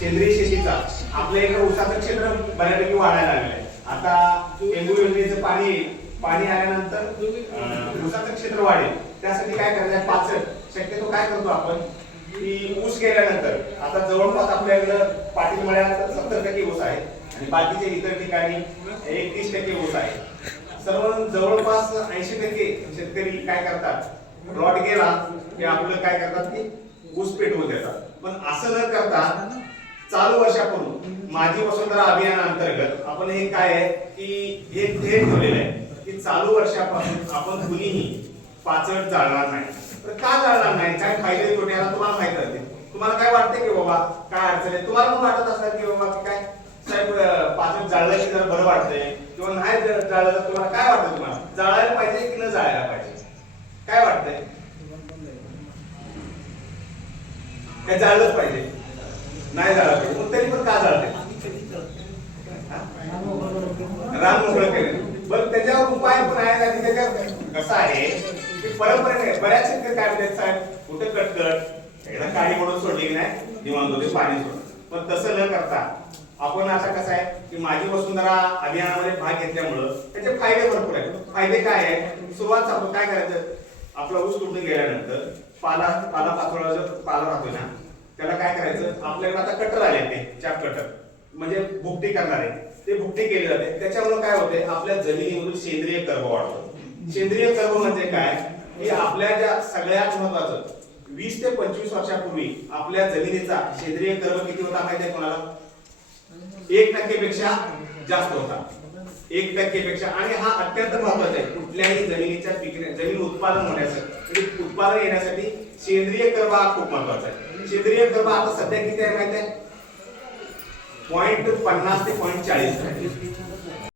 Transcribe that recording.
सेंद्रिय शेतीचा आपल्या इकडे ऊसाचं क्षेत्र बऱ्यापैकी वाढायला लागलं आहे आता टेंबू योजनेचं पाणी येईल. पाणी आल्यानंतर उसाचं ऊसाचं क्षेत्र वाढेल. त्यासाठी काय करणार पाचट. शक्यतो काय करतो आपण? की ऊस गेल्यानंतर आता जवळपास आपल्याकडं पाटील मळ्यात सत्तर टक्के ऊस आहे आणि बाकीचे इतर ठिकाणी एकतीस टक्के ऊस आहे. सर्व जवळपास ऐंशी टक्के शेतकरी काय करतात? रॉड गेला की आपलं काय करतात की ऊस पेटवून देतात. पण असं न करता चालू वर्षापासून माझी वसुंधरा अभियाना अंतर्गत आपण हे काय आहे की हे ध्येय ठेवलेलं आहे की चालू वर्षापासून आपण कुणीही पाचट जाळणार नाही. तर का जाळणार नाही? काय फायदे तोटे? आता तुम्हाला माहीत असते तुम्हाला काय वाटते की बाबा काय अडचण आहे? तुम्हाला पण वाटत असणार की बाबा की काय? साहेब पाचट जाळलं की जरा बरं वाटतंय किंवा नाही जर जाळलं तर तुम्हाला काय वाटतं तुम्हाला? जाळायला पाहिजे की न जाळायला पाहिजे? काय वाटतंय? काय जाळलंच पाहिजे? नाही जाळते मग तरी पण का जाळते रान मोकळं केलं. बरं त्याच्यावर उपाय पण आहेत आणि त्याच्यावर कसं आहे की परंपरेने बऱ्याच शेतकरी काय म्हणतात साहेब कुठे कटकट एकदा काळी म्हणून सोडली की नाही निवांत होते पाणी सोडलं पण तसं न करता आपण आता कसं आहे की माझी वसुंधरा अभियानामध्ये भाग घेतल्यामुळं त्याचे फायदे भरपूर आहेत. फायदे काय आहे सुरुवात आपण काय करायचं? आपला ऊस तुटून गेल्यानंतर पाला पाला पाचोळा पाला राहतोय ना त्याला काय करायचं? आपल्याकडे आता कटर आले ते चार कटर. म्हणजे भुकटी करणारे. ते भुकटी केली जाते. त्याच्यामुळे काय होते? आपल्या जमिनीमधून सेंद्रिय कर्म वाढतो सेंद्रिय कर्म म्हणजे काय? की आपल्या ज्या सगळ्यात महत्वाचं वीस ते पंचवीस वर्षापूर्वी आपल्या जमिनीचा सेंद्रिय कर्म किती होता माहिती आहे कोणाला? एक टक्केपेक्षा जास्त होता. एक टक्केपेक्षा. आणि हा अत्यंत महत्त्वाचा आहे. कुठल्याही जमिनीच्या पिकण्या जमीन उत्पादन होण्यासाठी म्हणजे उत्पादन येण्यासाठी सेंद्रिय कर्ब हा खूप महत्त्वाचा आहे. सेंद्रिय कर्ब आता सध्या किती आहे माहिती आहे? पॉईंट पन्नास ते पॉईंट चाळीस